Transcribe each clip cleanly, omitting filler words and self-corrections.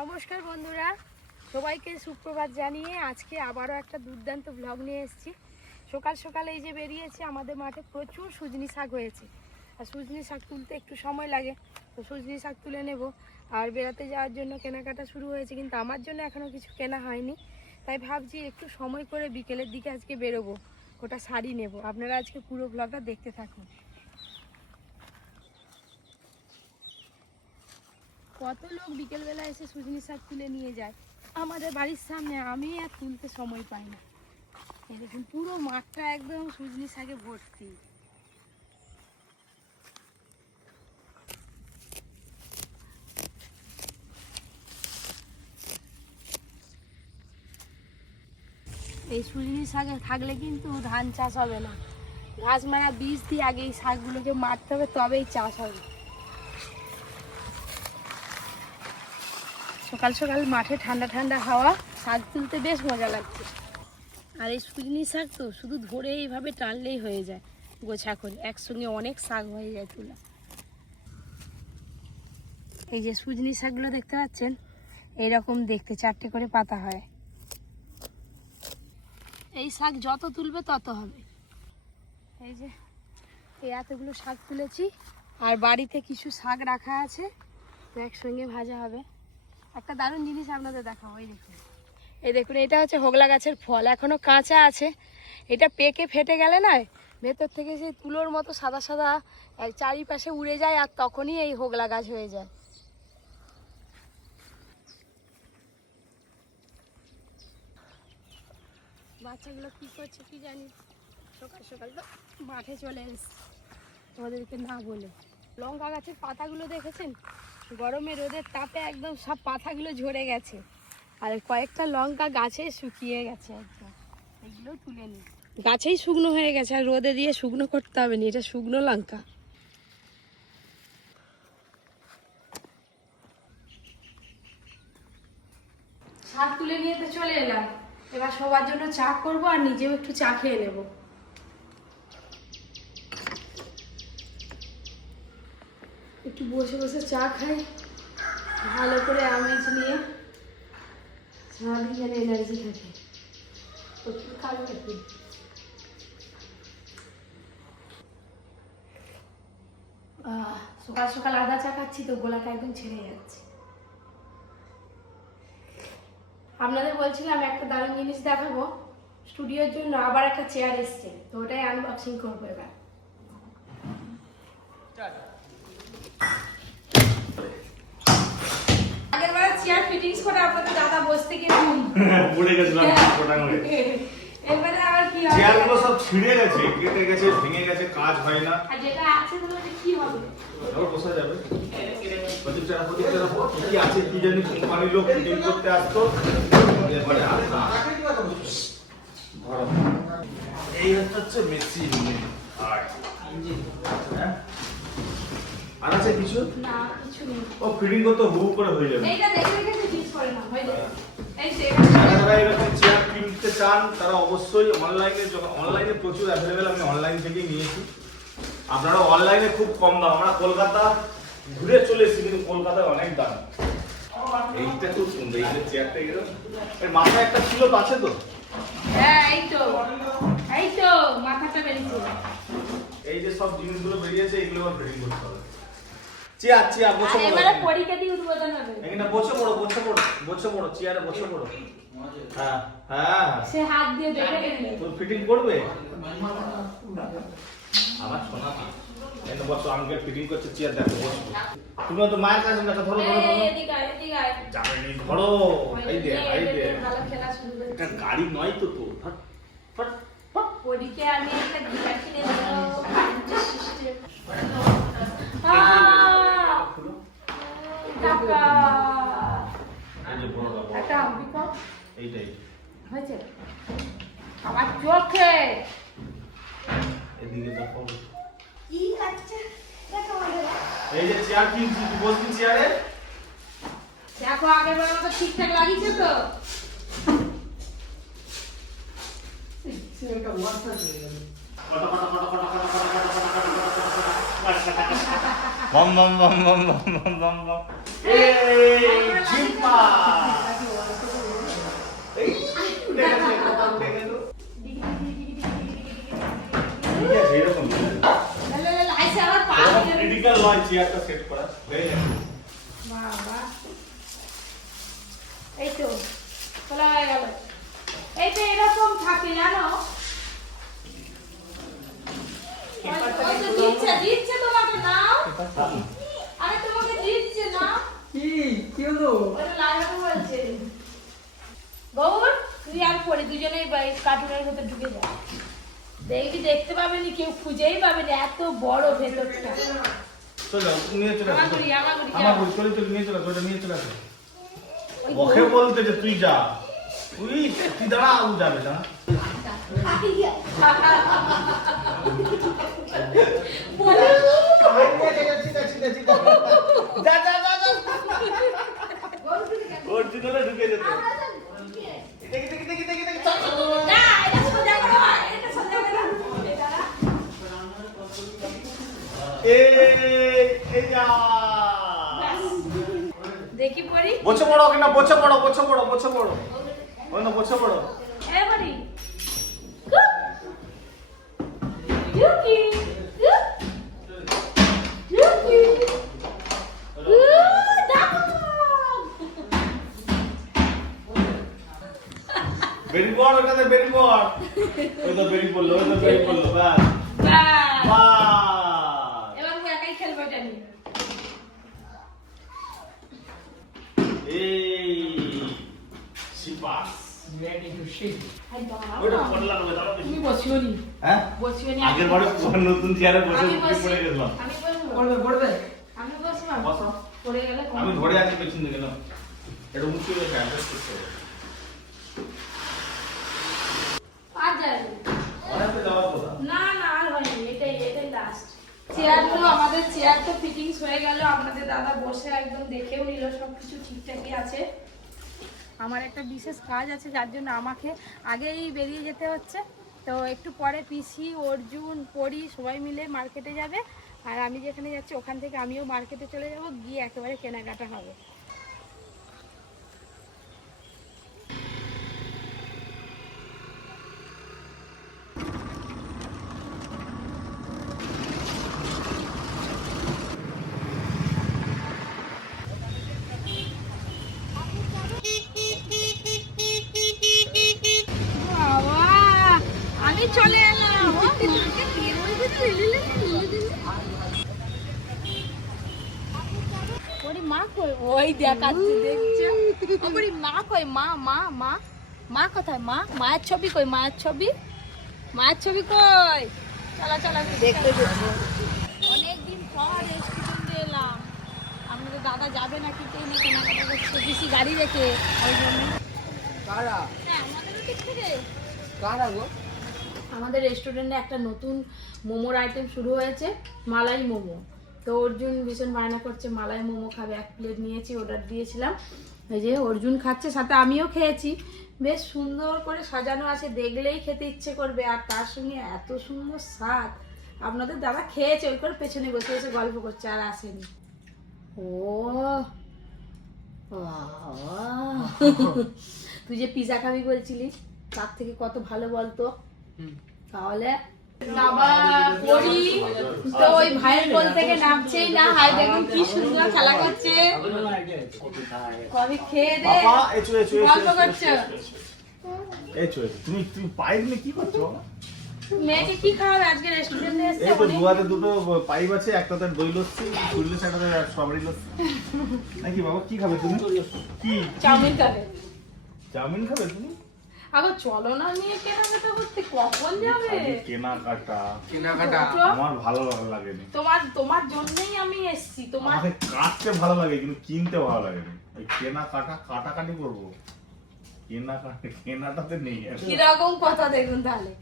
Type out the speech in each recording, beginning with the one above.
নমস্কার বন্ধুরা, সবাইকে সুপ্রভাত জানিয়ে আজকে আবারও একটা দুর্দান্ত ব্লগ নিয়ে এসেছি। সকাল সকালে এই যে বেরিয়েছি, আমাদের মাঠে প্রচুর সুজনি শাক হয়েছে। আর সুজনি শাক তুলতে একটু সময় লাগে, তো সুজনি শাক তুলে নেব। আর বেড়াতে যাওয়ার জন্য কেনাকাটা শুরু হয়েছে, কিন্তু আমার জন্য এখনও কিছু কেনা হয়নি। তাই ভাবছি একটু সময় করে বিকেলের দিকে আজকে বেরোবো, ওটা শাড়ি নেব। আপনারা আজকে পুরো ব্লগটা দেখতে থাকুন। কত লোক বিকেলবেলা এসে সুজনি শাক তুলে নিয়ে যায় আমাদের বাড়ির সামনে, আমি আর তুলতে সময় পাই না। এরকম পুরো মাঠটা একদম সুজনি শাকে ভর্তি। এই সুজনি শাকে থাকলে কিন্তু ধান চাষ হবে না, ঘাস মারা বীজ দিয়ে আগে এই শাকগুলোকে মারতে হবে, তবেই চাষ হবে। সকাল সকাল মাঠে ঠান্ডা ঠান্ডা হাওয়া, শাক তুলতে বেশ মজা লাগছে। আর এই সুজনি শাক তো শুধু ধরে এইভাবে টানলেই হয়ে যায়, গোছা করে একসঙ্গে অনেক শাক হয়ে যায় তোলা। এই যে সুজনি শাকগুলো দেখতে পাচ্ছেন, এইরকম দেখতে, চারটে করে পাতা হয়। এই শাক যত তুলবে তত হবে। এই যে এই এতগুলো শাক তুলেছি, আর বাড়িতে কিছু শাক রাখা আছে, তো একসঙ্গে ভাজা হবে। একটা দারুণ জিনিস আপনাদের দেখাবো, এই দেখুন এটা হচ্ছে হোগলা গাছের ফল, এখনো কাঁচা আছে। এটা পেকে ফেটে গেলে না, ভেতর থেকে সেই তুলোর মতো সাদা সাদা চারিপাশে উড়ে যায়, আর তখনই এই হোগলা গাছ হয়ে যায়। বাচ্চাগুলো কি করছে কি জানি, সকাল সকাল তো মাঠে চলে এসছে ওদেরকে না বলে। লঙ্কা গাছের পাতাগুলো দেখেছেন, গরমে রোদের তাপে একদম সব পাতাগুলো ঝরে গেছে, আর কয়েকটা লঙ্কা গাছে শুকিয়ে গেছে একদম। এগুলো তুলে নিই, গাছেই শুকনো হয়ে গেছে, আর রোদে দিয়ে শুকনো করতে হবে না, এটা শুকনো লঙ্কা। শাক তুলে নিয়ে তো চলে এলাম, এবার সবার জন্য চা করবো, আর নিজেও একটু চা খেয়ে নেব। একটু বসে বসে চা খাই, ভালো করে আমেজ নিয়ে, সারাদিন যেন এনার্জি থাকে। প্রচুর কাজ থাকে। সকাল সকাল আদা চা খাচ্ছি তো গলাটা একদম ছেড়ে যাচ্ছে। আপনাদের বলছিলাম একটা দারুণ জিনিস দেখাবো, স্টুডিওর জন্য আবার একটা চেয়ার এসছে, তো ওটাই আনবক্সিং করবো এবার। আগের বার চেয়ার ফিটিংস করে আপনাদের দাদা বসতে গিয়ে পড়ে গেছিলাম ফোটাং হয়ে। এবারে আবার কি হবে, চেয়ারগুলো সব ছিঁড়ে গেছে, কেটে গেছে, ভেঙে গেছে, কাজ হয় না। আর যেটা আছে তাহলে কি হবে? ওটা বসা যাবে। প্রদীপচারা কি আছে কি জানি, কোম্পানির লোক ফিটিং করতে আসতো, এবারে আসে না। ধরো এই হচ্ছে মেশিন আর ইঞ্জিন, হ্যাঁ আর আছে কিছু না, কিছু নেই। ও ফিটিং করতে হুবহু করে হয়ে যাবে। এইটা দেখে দেখে ফিক্স করে না, হয়ে যাবে। এই যে যারা এরকম চেয়ার কিনতে চান তারা অবশ্যই অনলাইনে, অনলাইনে প্রচুর অ্যাভেলেবেল, আমি অনলাইন থেকেই নিয়েছি। আপনারা অনলাইনে খুব কম দাম, আমরা কলকাতা ঘুরে চলে এসেছি, কিন্তু কলকাতায় অনেক দাম। এইটা খুব সুন্দর, এই যে চেয়ারটা এরকম, এর মাথায় একটা ছিল তো, আছে তো? হ্যাঁ, এই তো মাথাটা বেরিয়েছে। এই যে সব জিনিসগুলো বেরিয়েছে, এগুলো আবার ফিটিং করতে হবে। চেয়ার চেয়ার বসে পড়ো, এবারে পরীক্ষা দিয়ে উদ্বোধন হবে। এখানে বসে পড়ো, বসে পড়ো, বসে পড়ো, চেয়ারে বসে পড়ো। হ্যাঁ হ্যাঁ, সে হাত দিয়ে দেখে নেবে। তোর ফিটিং করবে আমার শোনা। এই তো বসো, আমাকে ফিটিং করছে, চেয়ার দেখো, বসো। তুমি তো মায়ের কাছে দেখো, ধরো ধরো ধরো, এদিকে আয়, এদিকে আয়। যাবে নি, ধরো। এই দে, এই দে, ভালো খেলা শুরু হয়েছে। এটা গাড়ি নয় তো তোর। ফট ফট ফট। পরীক্ষা আমি একটা গিটার কিনে দেবো, কারেন্টের সিস্টেম। টাকা এই যে বড়টা বড়, একটা আম্পি কর এইটাই হয়েছে আমার চোখে। এদিকে দেখো। কি আছে দেখো, এই যে চেয়ার কিনছি, তুই বসবি চেয়ারে। দেখো আগের বার মতো ঠিকঠাক লাগিয়েছে তো? বম বম বম বম বম বম বম বম। এই জিম্পা চেয়ারটা সেট করা হয়ে গেছে। বাবা এই তো খোলা হয়ে গেল। এইটা এরকম থাকে জানো, ওই তো দিচ্ছে তোমাকে নাও, আরে তোমাকে দিচ্ছে না কি হলো? ওটা লাগাতে বলছে। গৌর তুই আর পরে দুজনেই কার্টুনের ভেতর ঢুকে যা, দেখবি দেখতে পাবেনি কেউ, খুঁজেই পাবেনি এত বড় ভেতরটা। চলো নিয়ে চলে আসো। আমাগুড়ি আমার বই চলে চলে নিয়ে চলে আসো, ওটা নিয়ে চলে আসো। ওকে বলতে যে তুই যা, তুই দাঁড়া, ও যাবে না। অরিজিনালে ঢুকে যেত। দেখি পড়ি বসে পড়ো কিনা, বসে পড়ো, বসে পড়ো, বসে পড়ো, ওই না বসে পড়ো। এবারে জুকি জুকি বেরি বড়, ওটাতে বেরি বড়, ওই তো বেরি পড়লো, ওই তো বেরি পড়লো, বাস বাস। এবার আমি একাই খেলবো এটা নিয়ে। এই সিপাস Ready to shake. ওটা পড়লা হবে, দাঁড়াও তুমি দেখি। বসিও নি, হ্যাঁ বসিও নি। আগের বারে নতুন চেয়ারে বসে আমি উঠে পড়ে বসি, গেলাম। আমি বসবো, পড়বে। আমি বসবো। বসো। পড়ে গেলে আমি ধরে আছি পেছন দিকে না, এটা উঁচু হয়ে অ্যাডজাস্ট করতে হবে। আর যাবে অনেকটা যাওয়ার কথা। না না, আর হয়নি, এটাই লাস্ট। চেয়ারগুলো আমাদের চেয়ার তো ফিটিংস হয়ে গেল, আপনাদের দাদা বসে একদম দেখেও নিল সবকিছু ঠিকঠাকই আছে। আমার একটা বিশেষ কাজ আছে যার জন্য আমাকে আগেই বেরিয়ে যেতে হচ্ছে, তো একটু পরে পিসি, অর্জুন, পরি সবাই মিলে মার্কেটে যাবে, আর আমি যেখানে যাচ্ছি ওখান থেকে আমিও মার্কেটে চলে যাব, গিয়ে একেবারে কেনাকাটা হবে। বাবা আমি চলে এলাম। ওরে মা কই, ওই দেখাচ্ছে, দেখছো ওরে মা কই, মা মা মা মা কোথায়, মা মায়ের ছবি কই, মায়ের ছবি, মায়ের ছবি কই, চলো চলো দেখতে যাবো। অনেকদিন পর রেস্টুরেন্টে এলাম, আপনাদের দাদা যাবে না কিন্তু এনে কেনাকাটা করছে, বেশি গাড়ি রেখে ওই জন্য। কারা? হ্যাঁ আমাদের দিক থেকে কারা গো? আমাদের রেস্টুরেন্টে একটা নতুন মোমোর আইটেম শুরু হয়েছে, মালাই মোমো। তো অর্জুন ভীষণ বায়না করছে মালাই মোমো খাবে, 1 প্লেট নিয়েছি, অর্ডার দিয়েছিলাম, এই যে অর্জুন খাচ্ছে, সাথে আমিও খেয়েছি। বেশ সুন্দর করে সাজানো আছে, দেখলেই খেতে ইচ্ছে করবে, আর তার সঙ্গে এত সুন্দর স্বাদ। আপনাদের দাদা খেয়েছে, ওই করে পেছনে বসে বসে গল্প করছে, আর আসেনি। ও তুই যে পিজা খাবি বলছিলি, তার থেকে কত ভালো বলতো। তাহলে বাবা পড়ি তো ওই ভাইয়ের কোল থেকে নামছেই না, হাই দেখুন কি সুন্দর খেলা করছে, কবি খেয়ে দে বাবা এচো এচো গল্প করছে। এচো, তুমি তুমি পাইপ নিয়ে কি করছো? মেয়েকে কি খাওয়াবে আজকে রেস্টুরেন্টে এসেছে? এই তো দুয়াতে দুটো পাইপ আছে, একটাতে দই লস্যি, ফুল লস্যি, একটাতে স্ট্রবেরি লস্যি। নাকি বাবা কি খাবে তুমি? কি চাউমিন খাবে। চাউমিন খাবে তুমি? আগো চলো না নিয়ে কেনাকাটা করতে, কখন যাবে? কেনাকাটা তো আমার ভালো লাগেনি। তোমার জন্যই আমি এসেছি, তোমার আমাকে কাটতে ভালো লাগে কিন্তু কিনতে ভালো লাগে না। ওই কেনাকাটা কাটাকাটি করবো, কেনাটাতে নেই। কিরকম কথা দেখুন তাহলে,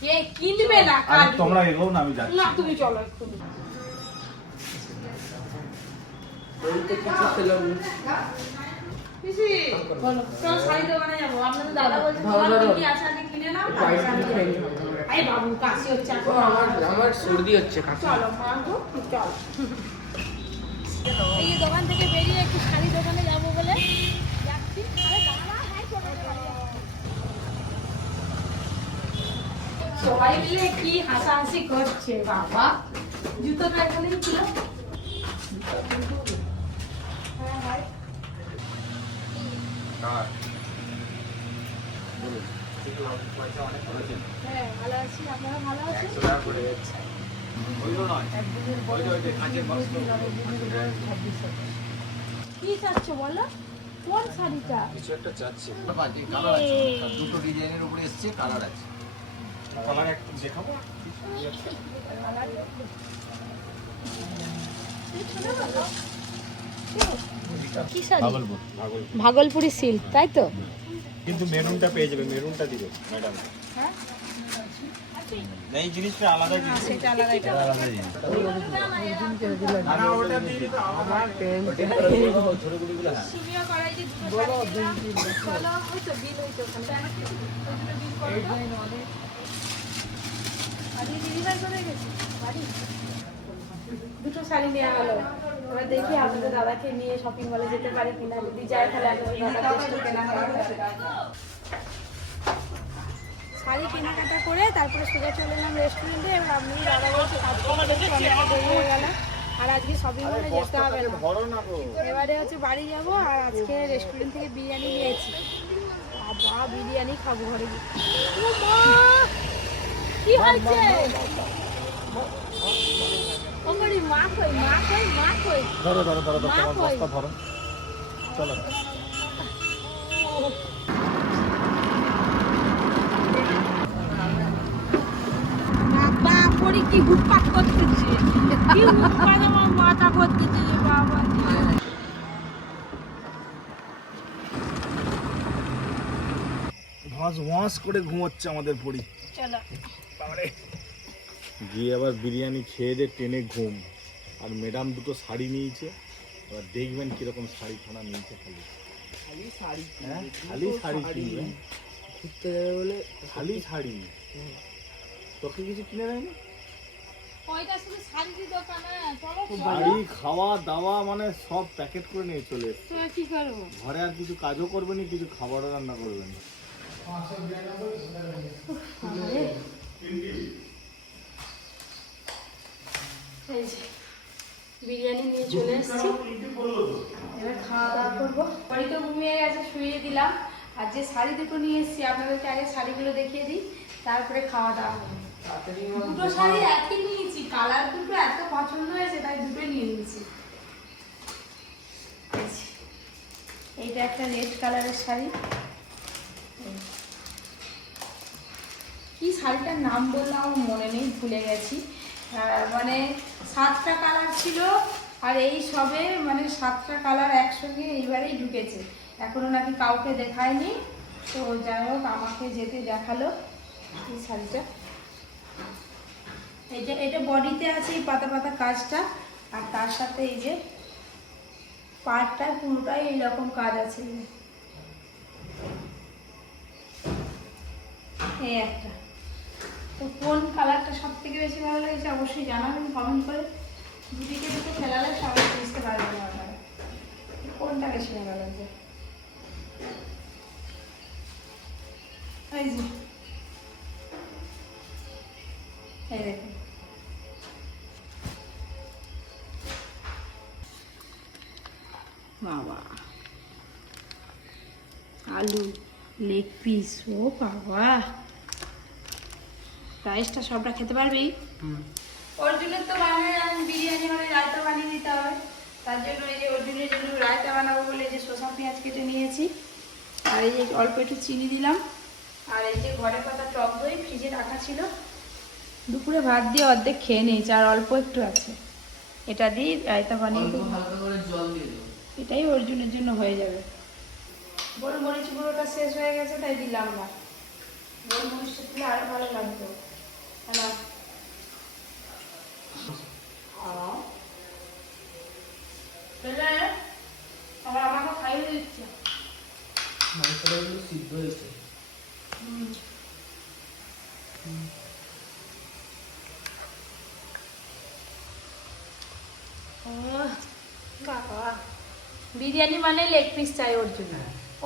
কে কিনবে না আর কাটবে। তোমরা এগোও না, আমি যাচ্ছি। না তুমি চলো একটু। ওই তো কিছু পেলাম না। পিসি বলো, চল শাড়ি দোকানে যাবো, আপনাদের দাদা বলছে তোমার কি আছে আগে কিনে নাও, তারপর শাড়ি কিনে নাও। আরে বাবু কাশি হচ্ছে ও, এখন। আমার সর্দি হচ্ছে কাশি। চলো মা গো, চল। এই যে দোকান থেকে বেরিয়ে একটু শাড়ি দোকানে যাবো বলে যাচ্ছি। আরে দাঁড়া, হাই করে দে বাড়ি যাবো। সবাই মিলে কি হাসাহাসি করছে, বাবা জুতোটা এখানেই ছিল। হ্যাঁ ভাই হ্যাঁ ভালো আছি, আপনারা ভালো আছেন? কি চাচ্ছ বলো, কোন শাড়িটা? কিছু একটা চাচ্ছি কালার আছে দুটো ডিজাইনের উপরে এসছে কালার আছে কালার একটু দেখাবো। কি শাড়ি? ভাগলপুরি সিল্ক, তাই তো? কিন্তু মেরুনটা পেয়ে যাবে, মেরুনটা দিবে ম্যাডাম। হ্যাঁ এই জিনিসটা আলাদা জিনিস। সেটা আলাদা, এটা সিমিয়া করাই যে দুটো শাড়ি দিলাম। বলো, ওই তো বিল হইতো ওখানে। ওই দুটো বিল করো। বাড়ি ডেলিভারি করে গেছি বাড়ি। দুটো শাড়ি নেওয়া হলো। এবার দেখি আপনাদের দাদাকে নিয়ে শপিং মলে যেতে পারি কিনা, যদি যায় তাহলে আপনাদের দাদার টেস্ট কেনা হবে। শাড়ি কেনাকাটা করে তারপরে সোজা চলে এলাম রেস্টুরেন্টে। এবার আপনি দাদা বলছে কাজ করতে অনেকটা দেরি হয়ে গেল, আর আজকে শপিং মলে যেতে হবে না। এবারে হচ্ছে বাড়ি যাব, আর আজকে রেস্টুরেন্ট থেকে বিরিয়ানি নিয়েছি। বাবা বিরিয়ানি খাবো ঘরে গিয়ে। ও মা, কি হয়েছে? ও গরি মা কই, মা কই, মা কই? ধরো ধরো ধরো মা তোমার কই? বস্তা ধরো, চলো। বাবা পরি কি হুটপাট করতেছে, কি হুটপাট আমার মাথা করতেছে রে বাবা। ভাঁজ ওয়াশ করে ঘুমোচ্ছে আমাদের পরি। চলো গিয়ে আবার বিরিয়ানি খেয়ে দিয়ে টেনে ঘুম। আর ম্যাডাম দুটো শাড়ি নিয়েছে, এবার দেখবেন কিরকম শাড়ি খানা নিয়েছে। খালি হ্যাঁ খালি শাড়ি কিনবে, ঘুরতে যাবে বলে খালি শাড়ি। তোকে কিছু কিনে দেয় না? ওইটা শুধু শাড়ির দোকান, চলো শাড়ি খাওয়া দাওয়া মানে সব প্যাকেট করে নিয়ে চলে এসছে। তো কি করবো? ঘরে আর কিছু কাজও করবে না, কিছু খাবারও রান্না করবে না। এই যে বিরিয়ানি নিয়ে চলে এসেছি, এবার খাওয়া দাওয়া করবো। বাড়ি তো ঘুমিয়ে গেছে, শুয়ে দিলাম। আর যে শাড়ি দুটো নিয়ে এসেছি আপনাদেরকে আগে শাড়িগুলো দেখিয়ে দিই, তারপরে খাওয়া দাওয়া হবে। দুটো শাড়ি একই নিয়েছি, কালার দুটো এত পছন্দ হয়েছে তাই দুটো নিয়ে নিয়েছি। এই যে, এইটা একটা রেড কালারের শাড়ি। কি শাড়িটার নাম বললাম আমার মনে নেই, ভুলে গেছি। মানে 7টা কালার ছিল, আর এই সবে মানে 7টা কালার একসঙ্গে এইবারেই ঢুকেছে। এখনো নাকি কাউকে দেখায়নি, তো যাই হোক আমাকে যেতে দেখালো এই শাড়িটা। এটা বডিতে আছে এই পাতা পাতা কাজটা, আর তার সাথে এই যে পাড়টা পুরোটাই এইরকম কাজ আছে। এই একটা, তো কোন কালারটা সব থেকে বেশি ভালো লেগেছে অবশ্যই জানাবেন কমেন্ট করে। দুদিকে দুটো ফেলালে সবাই বুঝতে পারবেন আপনারা কোনটা বেশি ভালো লাগছে। এই যে এই দেখুন, বাবা আলু লেগ পিস, ও বাবা রাইসটা সবটা খেতে পারবি? অর্জুনের তো বানানো জানেন, বিরিয়ানি মানে রায়তা বানিয়ে দিতে হবে। তার জন্য এই যে অর্জুনের জন্য রায়তা বানাবো বলে যে শসা পেঁয়াজ কেটে নিয়েছি, আর এই যে অল্প একটু চিনি দিলাম, আর এই যে ঘরে পাতা টক দই ফ্রিজে রাখা ছিল, দুপুরে ভাত দিয়ে অর্ধেক খেয়ে নিয়েছি, আর অল্প একটু আছে, এটা দিয়ে রায়তা বানিয়ে দেবো। হালকা করে জল দিয়ে দেবো। এটাই অর্জুনের জন্য হয়ে যাবে। গোলমরিচ গুঁড়োটা শেষ হয়ে গেছে তাই দিলাম না, গোলমরিচটা দিলে আরো ভালো লাগতো। হ্যালো আমার আমাকে খাইয়ে দিচ্ছে। মাংসটা কিন্তু সিদ্ধ হয়েছে। বাবা বিরিয়ানি মানে লেগ পিস চাই ওর জন্য,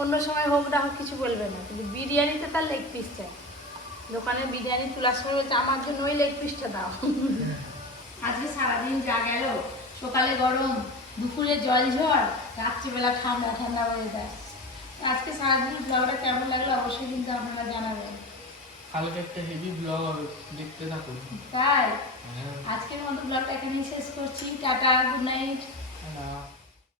অন্য সময় হোক না হোক কিছু বলবে না, কিন্তু বিরিয়ানিতে তার লেগ পিস চাই। দোকানে বিরিয়ানি তোলার সময় বলছে আমার জন্য ওই লেগ পিসটা দাও। আজকে সারাদিন যা গেল সকালে গরম, দুপুরে জল ঝড়, রাত্রিবেলা ঠান্ডা ঠান্ডা ওয়েদার। আজকে সারাদিন ব্লগটা কেমন লাগলো অবশ্যই কিন্তু আপনারা জানাবেন। কালকে একটা হেভি ব্লগ হবে, দেখতে থাকুন। তাই হ্যাঁ। আজকের মতো ব্লগটা এখানেই শেষ করছি। Tata, good night. টাটা।